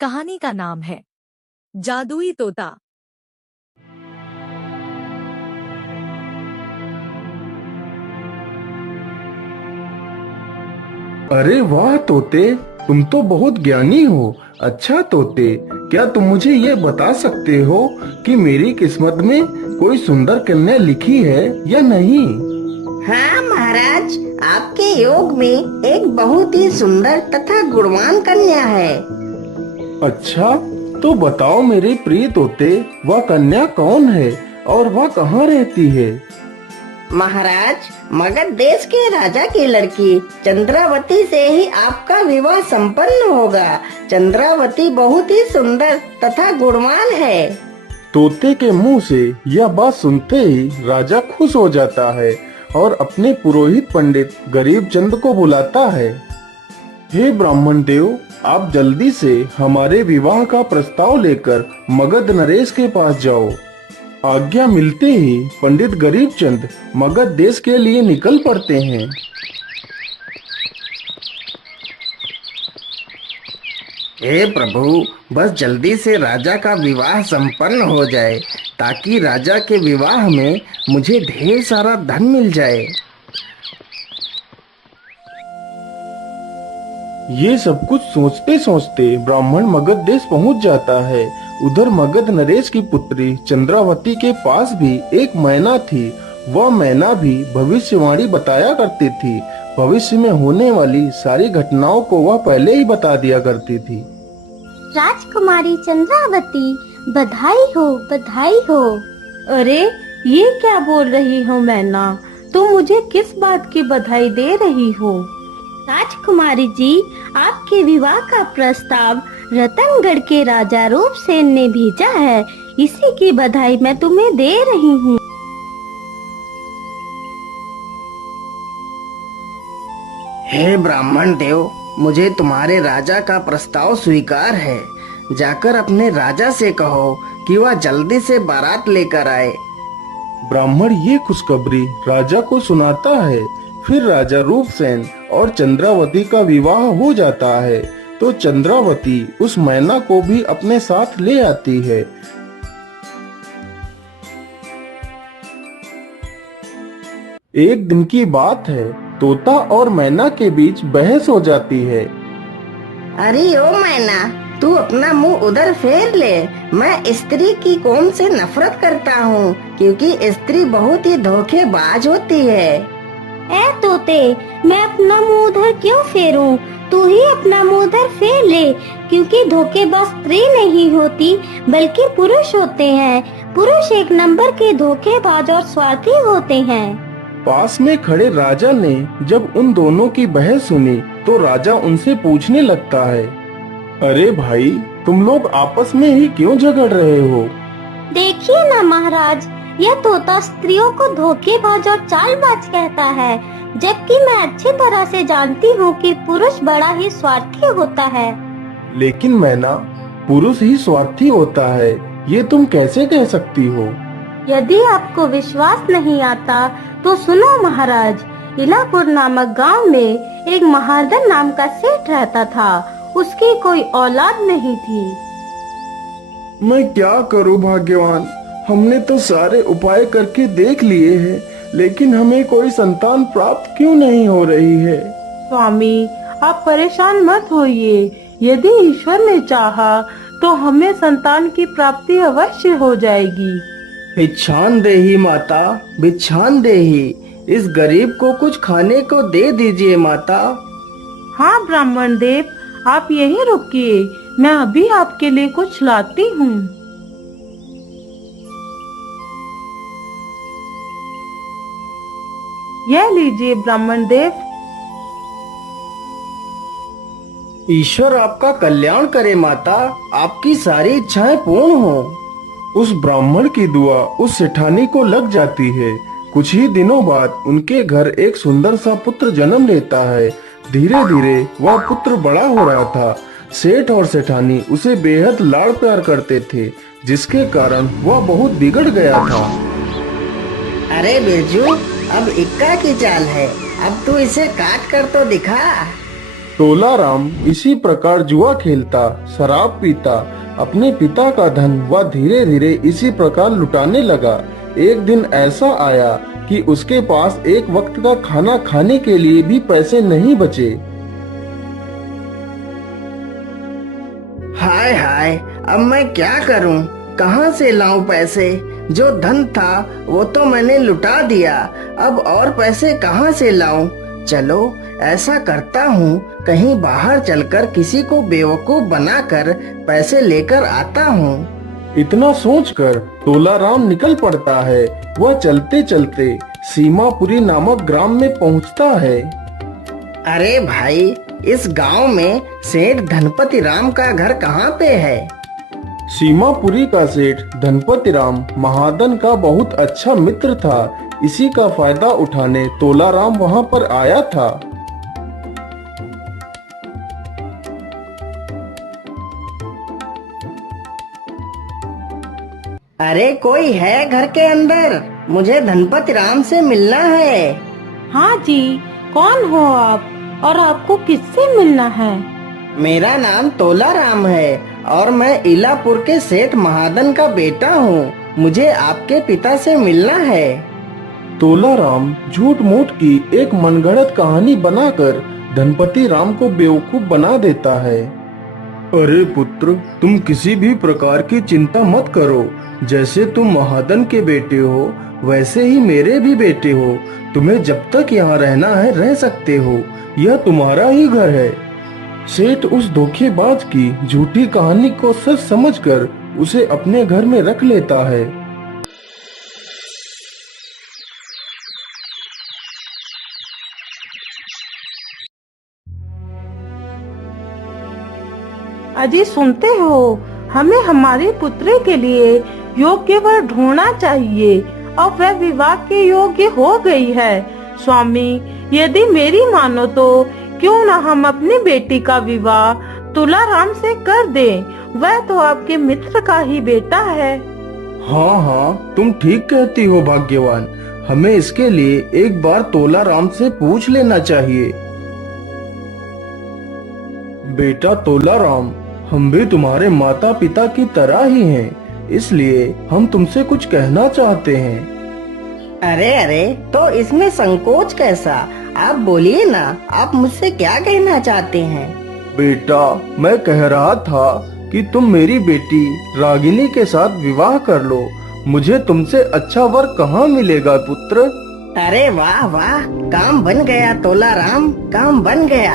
कहानी का नाम है जादुई तोता। अरे वाह तोते, तुम तो बहुत ज्ञानी हो। अच्छा तोते, क्या तुम मुझे ये बता सकते हो कि मेरी किस्मत में कोई सुंदर कन्या लिखी है या नहीं? हाँ महाराज, आपके योग में एक बहुत ही सुंदर तथा गुणवान कन्या है। अच्छा, तो बताओ मेरे प्रिय तोते, वह कन्या कौन है और वह कहाँ रहती है? महाराज, मगध देश के राजा की लड़की चंद्रावती से ही आपका विवाह संपन्न होगा। चंद्रावती बहुत ही सुंदर तथा गुणवान है। तोते के मुंह से यह बात सुनते ही राजा खुश हो जाता है और अपने पुरोहित पंडित गरीब चंद को बुलाता है। हे ब्राह्मण देव, आप जल्दी से हमारे विवाह का प्रस्ताव लेकर मगध नरेश के पास जाओ। आज्ञा मिलते ही पंडित गरीब चंद मगध देश के लिए निकल पड़ते हैं। हे प्रभु, बस जल्दी से राजा का विवाह संपन्न हो जाए ताकि राजा के विवाह में मुझे ढेर सारा धन मिल जाए। ये सब कुछ सोचते सोचते ब्राह्मण मगध देश पहुंच जाता है। उधर मगध नरेश की पुत्री चंद्रावती के पास भी एक मैना थी। वह मैना भी भविष्यवाणी बताया करती थी। भविष्य में होने वाली सारी घटनाओं को वह पहले ही बता दिया करती थी। राजकुमारी चंद्रावती, बधाई हो, बधाई हो। अरे, ये क्या बोल रही हो मैना? तुम मुझे किस बात की बधाई दे रही हो? राजकुमारी जी, आपके विवाह का प्रस्ताव रतनगढ़ के राजा रूपसेन ने भेजा है। इसी की बधाई मैं तुम्हें दे रही हूँ। हे ब्राह्मण देव, मुझे तुम्हारे राजा का प्रस्ताव स्वीकार है। जाकर अपने राजा से कहो कि वह जल्दी से बारात लेकर आए। ब्राह्मण ये खुशखबरी राजा को सुनाता है। फिर राजा रूपसेन और चंद्रावती का विवाह हो जाता है। तो चंद्रावती उस मैना को भी अपने साथ ले आती है। एक दिन की बात है, तोता और मैना के बीच बहस हो जाती है। अरे ओ मैना, तू अपना मुंह उधर फेर ले। मैं स्त्री की कौम से नफरत करता हूँ क्योंकि स्त्री बहुत ही धोखेबाज होती है। ए तोते, मैं अपना मुंह उधर क्यों फेरूं? तू ही अपना मुंह उधर फेर ले, क्योंकि धोखेबाज स्त्री नहीं होती बल्कि पुरुष होते हैं। पुरुष एक नंबर के धोखेबाज और स्वार्थी होते हैं। पास में खड़े राजा ने जब उन दोनों की बहस सुनी तो राजा उनसे पूछने लगता है, अरे भाई, तुम लोग आपस में ही क्यों झगड़ रहे हो? देखिए ना महाराज, यह तोता स्त्रियों को धोखेबाज और चालबाज कहता है, जबकि मैं अच्छी तरह से जानती हूँ कि पुरुष बड़ा ही स्वार्थी होता है। लेकिन मैना, पुरुष ही स्वार्थी होता है, ये तुम कैसे कह सकती हो? यदि आपको विश्वास नहीं आता तो सुनो महाराज। इलापुर नामक गांव में एक महारदन नाम का सेठ रहता था। उसकी कोई औलाद नहीं थी। मैं क्या करूं भाग्यवान, हमने तो सारे उपाय करके देख लिए हैं, लेकिन हमें कोई संतान प्राप्त क्यों नहीं हो रही है? स्वामी, आप परेशान मत होइए। यदि ईश्वर ने चाहा तो हमें संतान की प्राप्ति अवश्य हो जाएगी। भिक्षान देही माता, भिक्षान देही। इस गरीब को कुछ खाने को दे दीजिए माता। हाँ ब्राह्मण देव, आप यहीं रुकिए, मैं अभी आपके लिए कुछ लाती हूँ। यह लीजिए ब्राह्मण देव। ईश्वर आपका कल्याण करे माता, आपकी सारी इच्छाएं पूर्ण हो। उस ब्राह्मण की दुआ उस सेठानी को लग जाती है। कुछ ही दिनों बाद उनके घर एक सुंदर सा पुत्र जन्म लेता है। धीरे धीरे वह पुत्र बड़ा हो रहा था। सेठ और सेठानी उसे बेहद लाड़ प्यार करते थे, जिसके कारण वह बहुत बिगड़ गया था। अरे बिरजू, अब इक्का की चाल है। अब तू इसे काट कर तो दिखा। तोलाराम इसी प्रकार जुआ खेलता, शराब पीता, अपने पिता का धन वह धीरे धीरे इसी प्रकार लुटाने लगा। एक दिन ऐसा आया कि उसके पास एक वक्त का खाना खाने के लिए भी पैसे नहीं बचे। हाय हाय, अब मैं क्या करूं? कहां से लाऊं पैसे? जो धन था वो तो मैंने लुटा दिया, अब और पैसे कहां से लाऊं? चलो ऐसा करता हूँ, कहीं बाहर चलकर किसी को बेवकूफ बनाकर पैसे लेकर आता हूँ। इतना सोचकर तोलाराम निकल पड़ता है। वह चलते चलते सीमापुरी नामक ग्राम में पहुँचता है। अरे भाई, इस गांव में सेठ धनपति राम का घर कहाँ पे है? सीमापुरी का सेठ धनपति राम महादन का बहुत अच्छा मित्र था। इसी का फायदा उठाने तोलाराम वहां पर आया था। अरे कोई है घर के अंदर? मुझे धनपति राम से मिलना है। हाँ जी, कौन हो आप और आपको किससे मिलना है? मेरा नाम तोलाराम है और मैं इलापुर के सेठ महादन का बेटा हूँ। मुझे आपके पिता से मिलना है। तोलाराम झूठ मूठ की एक मनगढ़ंत कहानी बनाकर धनपति राम को बेवकूफ बना देता है। अरे पुत्र, तुम किसी भी प्रकार की चिंता मत करो। जैसे तुम महादन के बेटे हो, वैसे ही मेरे भी बेटे हो। तुम्हें जब तक यहाँ रहना है रह सकते हो। यह तुम्हारा ही घर है। सेठ उस धोखेबाज की झूठी कहानी को सच समझकर उसे अपने घर में रख लेता है। अजी सुनते हो, हमें हमारी पुत्री के लिए योग्य वर ढूंढना चाहिए और वह विवाह के योग्य हो गई है। स्वामी, यदि मेरी मानो तो क्यों न हम अपनी बेटी का विवाह तुलाराम से कर दें। वह तो आपके मित्र का ही बेटा है। हाँ हाँ, तुम ठीक कहती हो भाग्यवान। हमें इसके लिए एक बार तोलाराम से पूछ लेना चाहिए। बेटा तोलाराम, हम भी तुम्हारे माता पिता की तरह ही हैं, इसलिए हम तुमसे कुछ कहना चाहते हैं। अरे अरे, तो इसमें संकोच कैसा? आप बोलिए ना, आप मुझसे क्या कहना चाहते हैं? बेटा, मैं कह रहा था कि तुम मेरी बेटी रागिनी के साथ विवाह कर लो। मुझे तुमसे अच्छा वर कहाँ मिलेगा पुत्र? अरे वाह वाह, काम बन गया तोलाराम, काम बन गया।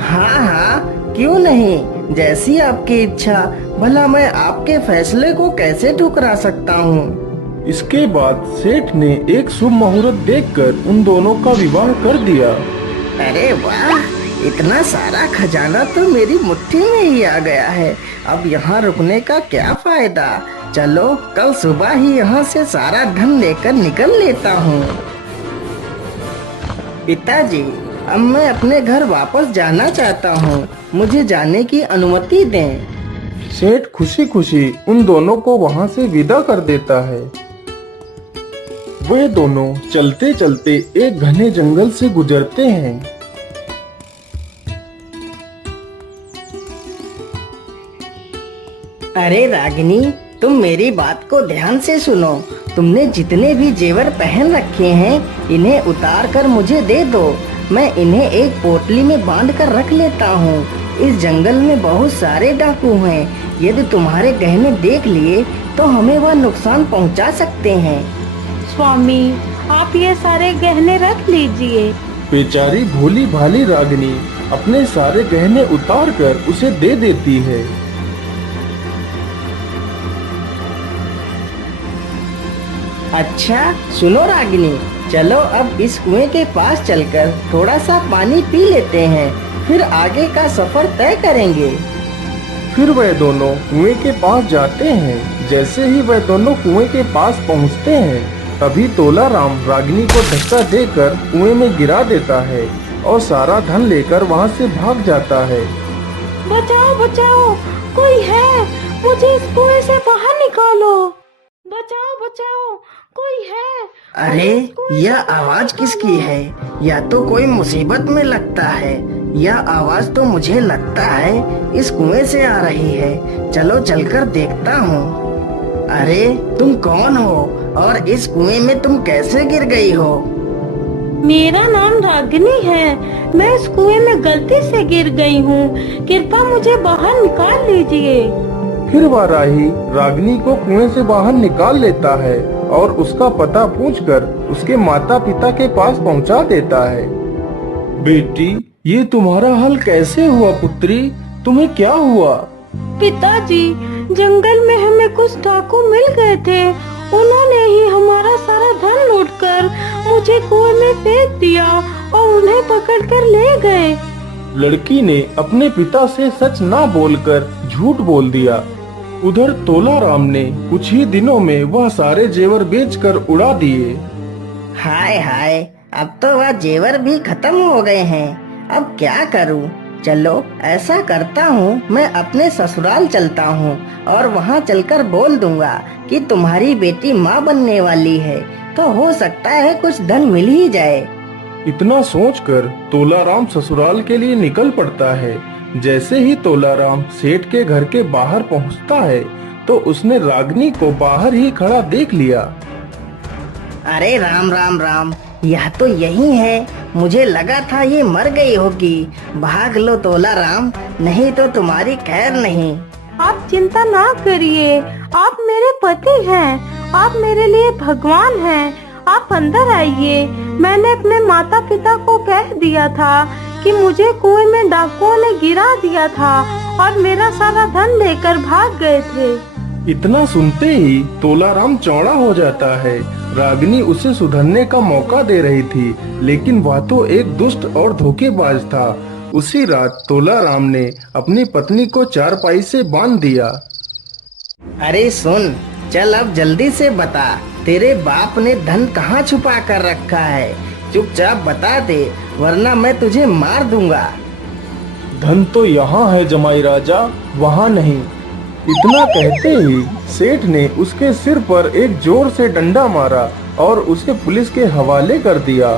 हाँ हाँ, क्यों नहीं, जैसी आपकी इच्छा। भला मैं आपके फैसले को कैसे ठुकरा सकता हूँ? इसके बाद सेठ ने एक शुभ मुहूर्त देखकर उन दोनों का विवाह कर दिया। अरे वाह, इतना सारा खजाना तो मेरी मुट्ठी में ही आ गया है। अब यहाँ रुकने का क्या फायदा? चलो कल सुबह ही यहाँ से सारा धन लेकर निकल लेता हूँ। पिताजी, अब मैं अपने घर वापस जाना चाहता हूँ। मुझे जाने की अनुमति दें। सेठ खुशी खुशी उन दोनों को वहाँ से विदा कर देता है। वह दोनों चलते चलते एक घने जंगल से गुजरते हैं। अरे रागिनी, तुम मेरी बात को ध्यान से सुनो। तुमने जितने भी जेवर पहन रखे हैं, इन्हें उतार कर मुझे दे दो। मैं इन्हें एक पोटली में बांध कर रख लेता हूँ। इस जंगल में बहुत सारे डाकू हैं। यदि तुम्हारे गहने देख लिए तो हमें वह नुकसान पहुँचा सकते हैं। स्वामी, आप ये सारे गहने रख लीजिए। बेचारी भोली भाली रागिनी अपने सारे गहने उतार कर उसे दे देती है। अच्छा सुनो रागिनी, चलो अब इस कुएं के पास चलकर थोड़ा सा पानी पी लेते हैं, फिर आगे का सफर तय करेंगे। फिर वह दोनों कुएं के पास जाते हैं। जैसे ही वह दोनों कुएं के पास पहुंचते हैं, तभी तोलाराम रागिनी को धक्का देकर कुएं में गिरा देता है और सारा धन लेकर वहां से भाग जाता है। बचाओ बचाओ, कोई है, मुझे इस कुएं से बाहर निकालो। बचाओ बचाओ, कोई है। अरे, यह आवाज किसकी है? या तो कोई मुसीबत में लगता है। यह आवाज तो मुझे लगता है इस कुएं से आ रही है। चलो चलकर देखता हूँ। अरे तुम कौन हो और इस कुएं में तुम कैसे गिर गई हो? मेरा नाम रागिनी है। मैं इस कुएं में गलती से गिर गई हूँ। कृपया मुझे बाहर निकाल लीजिए। फिर वाराही रागिनी को कुएं से बाहर निकाल लेता है और उसका पता पूछकर उसके माता पिता के पास पहुंचा देता है। बेटी, ये तुम्हारा हाल कैसे हुआ पुत्री? तुम्हें क्या हुआ? पिताजी, जंगल में हमें कुछ डाकू मिल गए थे। उन्होंने ही हमारा सारा धन लूटकर मुझे कुएं में फेंक दिया और उन्हें पकड़कर ले गए। लड़की ने अपने पिता से सच ना बोलकर झूठ बोल दिया। उधर तोलाराम ने कुछ ही दिनों में वह सारे जेवर बेचकर उड़ा दिए। हाय हाय, अब तो वह जेवर भी खत्म हो गए हैं। अब क्या करूं? चलो ऐसा करता हूँ, मैं अपने ससुराल चलता हूँ और वहाँ चलकर बोल दूंगा कि तुम्हारी बेटी माँ बनने वाली है, तो हो सकता है कुछ धन मिल ही जाए। इतना सोचकर तोलाराम ससुराल के लिए निकल पड़ता है। जैसे ही तोलाराम सेठ के घर के बाहर पहुंचता है तो उसने रागिनी को बाहर ही खड़ा देख लिया। अरे राम राम राम, यह तो यही है। मुझे लगा था ये मर गई होगी। भाग लो तोलाराम, नहीं तो तुम्हारी खैर नहीं। आप चिंता ना करिए, आप मेरे पति हैं। आप मेरे लिए भगवान हैं। आप अंदर आइए। मैंने अपने माता पिता को कह दिया था कि मुझे कुएं में डाकुओं ने गिरा दिया था और मेरा सारा धन लेकर भाग गए थे। इतना सुनते ही तोलाराम चौड़ा हो जाता है। रागिनी उसे सुधरने का मौका दे रही थी, लेकिन वह तो एक दुष्ट और धोखेबाज था। उसी रात तोलाराम ने अपनी पत्नी को चारपाई से बांध दिया। अरे सुन, चल अब जल्दी से बता, तेरे बाप ने धन कहाँ छुपा कर रखा है? चुपचाप बता दे, वरना मैं तुझे मार दूंगा। धन तो यहाँ है जमाई राजा, वहाँ नहीं। इतना कहते ही सेठ ने उसके सिर पर एक जोर से डंडा मारा और उसे पुलिस के हवाले कर दिया।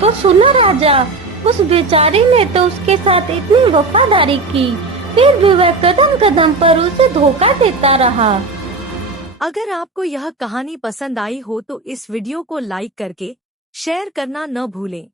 तो सुनो राजा, उस बेचारी ने तो उसके साथ इतनी वफादारी की, फिर भी वह कदम कदम पर उसे धोखा देता रहा। अगर आपको यह कहानी पसंद आई हो तो इस वीडियो को लाइक करके शेयर करना न भूलें।